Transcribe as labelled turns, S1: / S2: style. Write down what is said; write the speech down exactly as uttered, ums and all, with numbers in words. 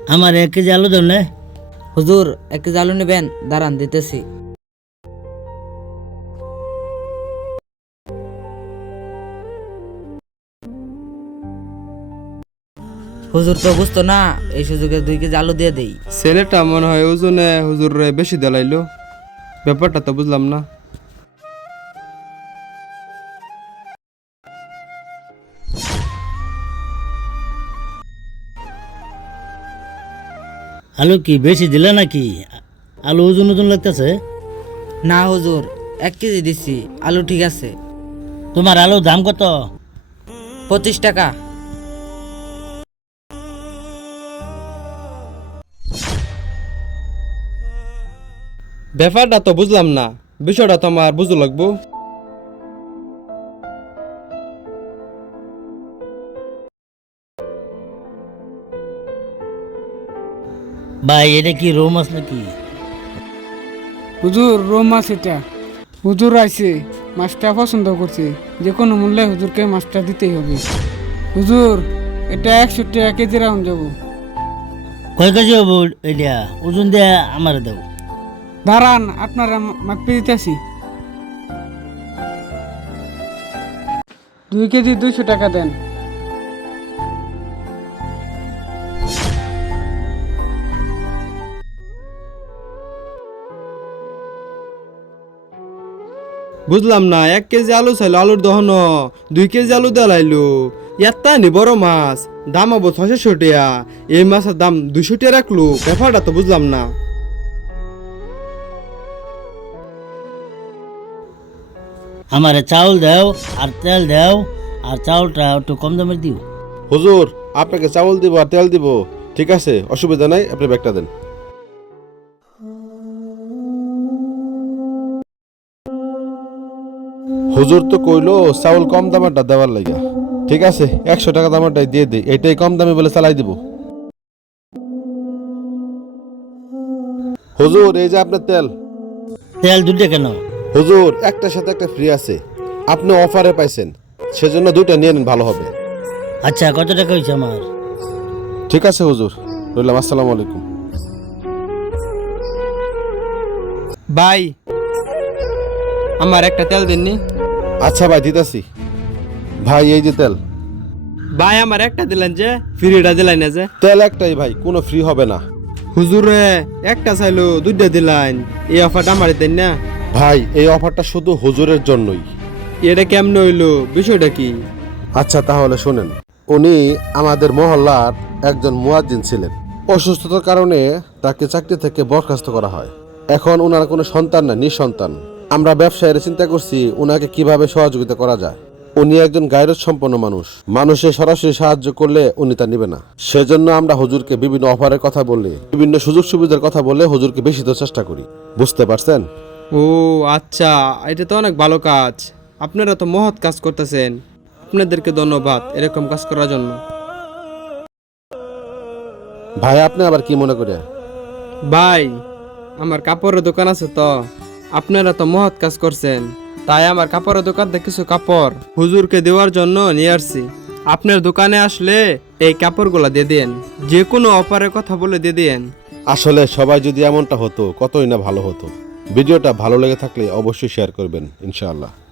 S1: আমার এক কেজি আলু দেন না।
S2: হুজুর এক কেজি আলু নেবেন, দাঁড়ান দিতেছি। হুজুর তো বুঝতো না, এই সুযোগে দুই কেজি আলু দিয়ে দেই।
S3: ছেলেটা মনে হয় ওজনে হুজুর বেশি দেলাইলো, ব্যাপারটা তো বুঝলাম না।
S1: আলু কি বেশি দিলে নাকি? আলু ওজন ওজন লাগতেছে।
S2: না হুজুর, এক কেজি দিছি, আলু ঠিক আছে।
S1: তোমার আলুর দাম কত?
S2: পঁচিশ টাকা।
S3: ব্যাপারটা তো বুঝলাম না, বিষয়টা তো আমার বুঝু লাগবো।
S1: ভাই এটা কি রৌ মাছ নাকি?
S4: হুজুর রৌ মাছ এটা। হুজুর আইছে, মাছটা পছন্দ করছে, যে কোনো মূল্যে হুজুরকে মাছটা দিতেই হবে। হুজুর এটা একশো টাকা কেজি রাউন্ড যাবো।
S1: কয় কেজি হবো এটা? ওজন দিয়ে আমার দেব।
S4: দাঁড়ান আপনারা মাপে দিতেছি। দুই কেজি দুইশো টাকা দেন।
S3: বুঝলাম না, এক কেজি আলু চাইলো, আলুর দহন দুই কেজি আলু দেলাইলো। এত্তা নি বড় মাছ, দাম হবো ছয়শো টিয়া, এই মাছের দাম দুইশো টিয়া রাখলো, ব্যাপারটা তো বুঝলাম না।
S1: আমারে চাউল দাও আর তেল দাও, আর চাউলটা একটু কম দামের দিও।
S5: হুজুর আপনাকে চাউল দিব আর তেল দিব, ঠিক আছে, অসুবিধা নাই, আপনি ব্যাগটা দেন। হুজুর তো কইলো চাউল কম দামেরটা দেওয়ার লাগা, ঠিক আছে একশো টাকা দামেরটাই দিয়ে দিই, এটাই কম দামে বলে চালাই দিব। হুজুর এই যে আপনার তেল।
S1: তেল দুটো কেন?
S5: হুজুর একটার সাথে একটা ফ্রি আছে, আপনি অফারে পাইছেন, সেজন্য দুইটা নিয়ে নেন, ভালো হবে।
S1: আচ্ছা কত টাকা হয়েছে আমার?
S5: ঠিক আছে হুজুর, রইলাম, আসসালামু আলাইকুম।
S3: ভাই আমার একটা তেল দিননি।
S5: আচ্ছা ভাই দিতাছি। ভাই এই যে তেল।
S3: ভাই আমার একটা দিলেন যে, ফ্রিটা দিলেন না যে।
S5: তেল একটাই ভাই, কোনো ফ্রি হবে না।
S3: হুজুরে একটা চাইলো দুইটা দিলেন, এই অফারটা আমার দেন না।
S5: ভাই এই অফারটা শুধু হুজুরের জন্যই।
S3: এটা কেমন হইলো, বিষয়টা কি?
S5: আচ্ছা তাহলে শুনেন, উনি আমাদের মহল্লার একজন মুয়াজ্জিন ছিলেন। অসুস্থতার কারণে তাকে চাকরি থেকে বরখাস্ত করা হয়। এখন ওনার কোনো সন্তান না, নিঃসন্তান। আমরা ব্যবসায়ীরা চিন্তা করছি ওনাকে কিভাবে সহযোগিতা করা যায়। উনি একজন গায়রত সম্পন্ন মানুষ, মানুষে সরাসরি সাহায্য করলে উনি তা নিবে না। সেজন্য আমরা হুজুরকে বিভিন্ন অফারের কথা বলে, বিভিন্ন সুযোগ সুবিধার কথা বলে হুজুরকে বেশি দেওয়ার চেষ্টা করি, বুঝতে পারছেন?
S3: ও আচ্ছা, এটা তো অনেক ভালো কাজ, আপনারা তো মহৎ কাজ করতেছেন, আপনাদেরকে ধন্যবাদ এরকম কাজ করার জন্য।
S5: ভাই আপনি আবার কি মনে করে?
S3: ভাই আমার কাপড়ের দোকান আছে তো, আপনারা তো মহৎ কাজ করছেন, তাই আমার কাপড়ের দোকান থেকে কিছু কাপড় হুজুরকে দেওয়ার জন্য নিয়ে আসছি। আপনার দোকানে আসলে এই কাপড়গুলো দিয়ে দেন, যে কোনো অফারের কথা বলে দিয়ে দেন।
S5: আসলে সবাই যদি এমনটা হতো কতই না ভালো হতো। ভিডিওটা ভালো লেগে থাকলে অবশ্যই শেয়ার করবেন ইনশাআল্লাহ।